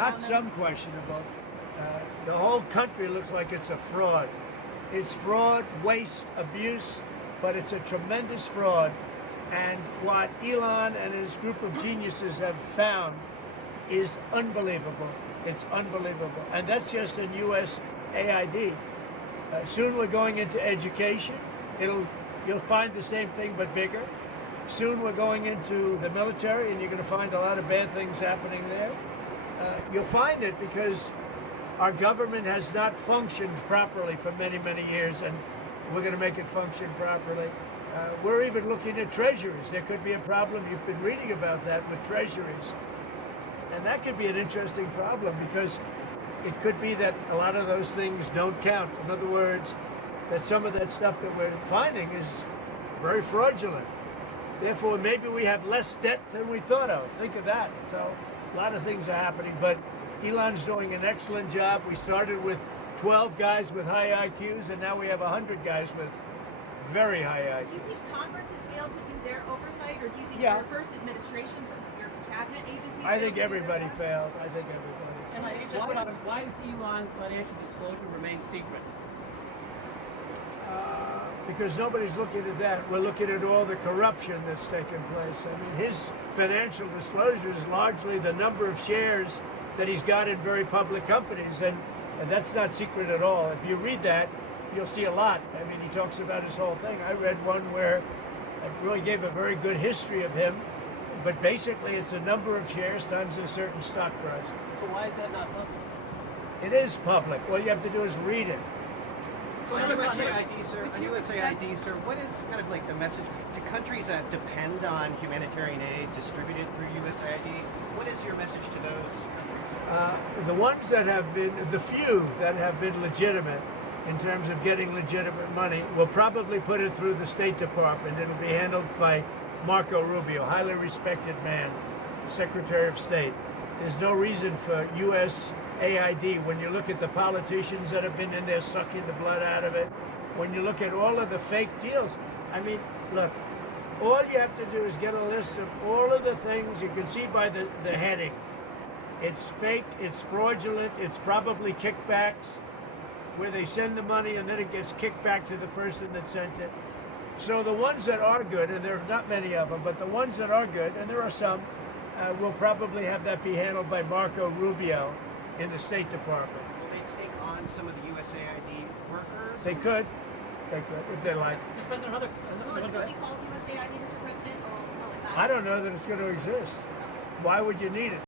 Not some questionable. The whole country looks like it's a fraud. It's fraud, waste, abuse, but it's a tremendous fraud. And what Elon and his group of geniuses have found is unbelievable. It's unbelievable. And that's just in USAID. Soon we're going into education. You'll find the same thing but bigger. Soon we're going into the military, and you're going to find a lot of bad things happening there. You'll find it because our government has not functioned properly for many, many years, and we're going to make it function properly. We're even looking at treasuries. There could be a problem. You've been reading about that with treasuries. And that could be an interesting problem because it could be that a lot of those things don't count. In other words, that some of that stuff that we're finding is very fraudulent. Therefore, maybe we have less debt than we thought of. Think of that. So a lot of things are happening, but Elon's doing an excellent job. We started with 12 guys with high IQs, and now we have 100 guys with very high IQs. Do you think Congress has failed to do their oversight, or do you think your first administration, some of your cabinet agencies? I think everybody failed. I think everybody failed. And why does Elon's financial disclosure remain secret? Because nobody's looking at that. We're looking at all the corruption that's taken place. I mean, his financial disclosure is largely the number of shares that he's got in very public companies, and that's not secret at all. If you read that, you'll see a lot. I mean, he talks about his whole thing. I read one where it really gave a very good history of him, but basically it's a number of shares times a certain stock price. So why is that not public? It is public. All you have to do is read it. So on USAID, sir, what is kind of like the message to countries that depend on humanitarian aid distributed through USAID? What is your message to those countries? The ones that have been, the few that have been legitimate in terms of getting legitimate money, will probably put it through the State Department. It'll be handled by Marco Rubio, highly respected man, Secretary of State. There's no reason for USAID, when you look at the politicians that have been in there sucking the blood out of it, when you look at all of the fake deals, I mean, look, all you have to do is get a list of all of the things. You can see by the heading. It's fake, it's fraudulent, it's probably kickbacks, where they send the money and then it gets kicked back to the person that sent it. So the ones that are good, and there are not many of them, but the ones that are good, and there are some, will probably have that be handled by Marco Rubio in the State Department. Will they take on some of the USAID workers? They could, if they like. Mr. President, another Will it still be called USAID, Mr. President, or will it not? I don't know that it's going to exist. Why would you need it?